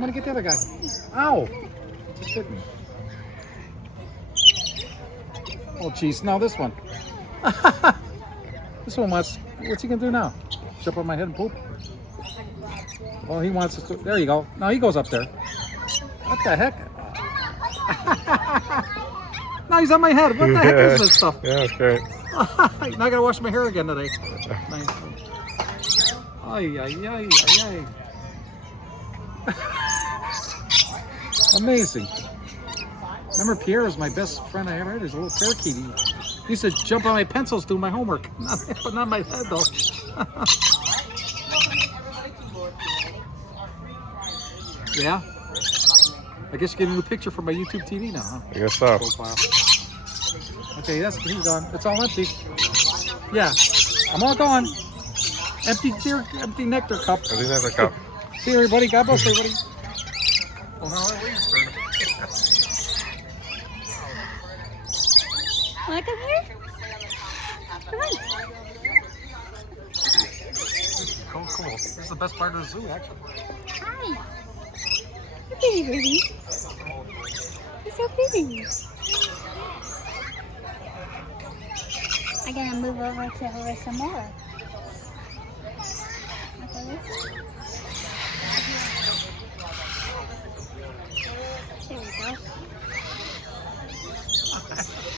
I'm gonna get the other guy. Ow! Just hit me. Oh, jeez. Now this one. This one wants. What's he gonna do now? Jump on my head and poop? Well, he wants to. There you go. Now he goes up there. What the heck? Now he's on my head. What the heck is this stuff? Yeah, that's great. Now I gotta wash my hair again today. Nice. Ay, ay, ay, ay, ay. Amazing. Remember Pierre was my best friend I ever had. He's a little parakeet. He used to jump on my pencils doing my homework. But not my head though. Yeah? I guess you get a new picture for my YouTube TV now, huh? I guess so. Profile. Okay, he's gone. It's all empty. Yeah, I'm all gone. Empty nectar cup. Empty nectar cup. See everybody. God bless everybody. Oh, no, that wings burn. Wanna come here? Come on. Cool. This is the best part of the zoo, actually. Hi. You're pretty, baby. You're so pretty. I'm gonna move over to some more.